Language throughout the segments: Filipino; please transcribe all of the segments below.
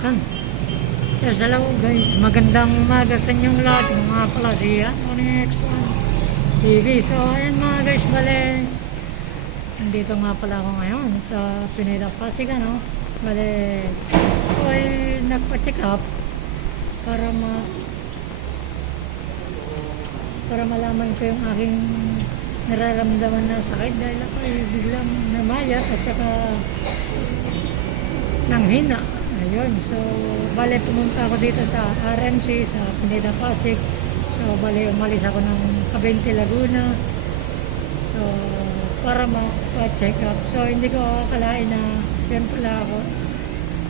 dito sa loob guys. Magandang umaga sa inyong lahat. Mga pala si Onyx TV. So ayan mga guys, bale. Nandito nga pala ako ngayon sa Pineda Pasig ano. Bale, ako ay nagpa-check up para ma para malaman ko yung aking nararamdaman na sakit dahil ako ay biglang namayat at saka nanghina. Ayun, so bale pumunta ako dito sa RMC sa Pineda Pasig. So bale umalis ako ng Cabente Laguna. So para ma-check up. So hindi ko akalain na yan pala ako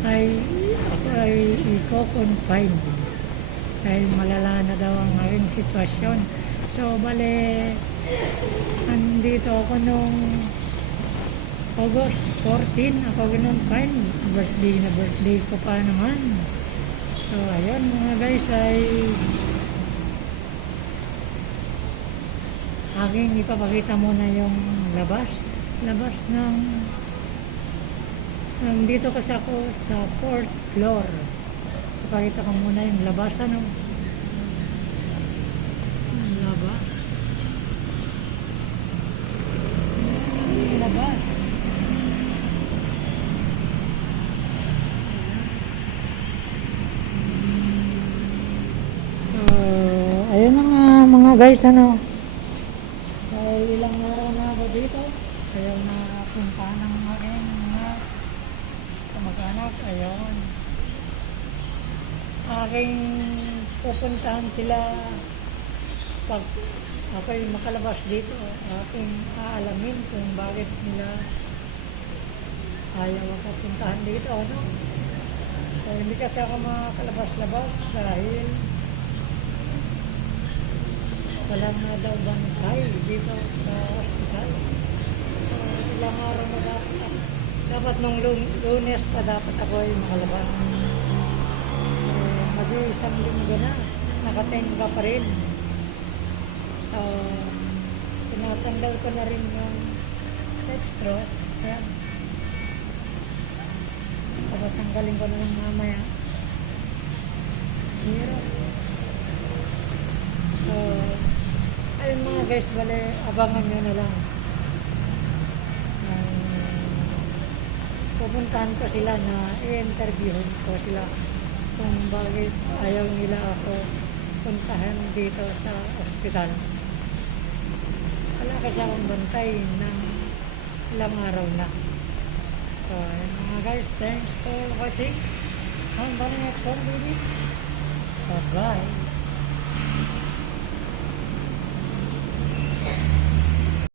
ay ako ay i-confine dahil malala na daw ang aking sitwasyon. So bale andito ako nung August 14, ako ganun fine. Birthday na birthday ko pa naman. So, ayun mga guys ay aking ipapakita muna yung labas. Labas ng nandito kasi ako sa fourth floor. Ipakita ko muna yung labas ano. Labas. Labas. So, ayun na nga guys, ano. Dahil ilang araw na ako dito. Ayaw na punta ng aking mga kamag-anak. Ayun. Aking pupuntahan sila pag ako'y makalabas dito. Aking aalamin kung bakit nila ayaw ako puntahan dito. Ano? So, hindi kasi ako makakalabas-labas dahil wala nga daw bangkay dito sa hospital. So, ilang araw na dapat. Dapat nung lun- lunes pa dapat ako ay makalabas. Eh, mag-iisang linggo na. Nakatenga pa rin. So, tinatanggal ko na rin yung extra. Ayan. Tatanggalin ko na lang mamaya. Hirap. So, ayun mga guys, bale, abangan nyo na lang. Um, pupuntahan ko sila na i-interviewin ko sila kung bakit ayaw nila ako puntahan dito sa ospital. Wala kasi akong bantay ng ilang araw na. So, mga guys, thanks for watching. Ang next one, baby. Bye-bye.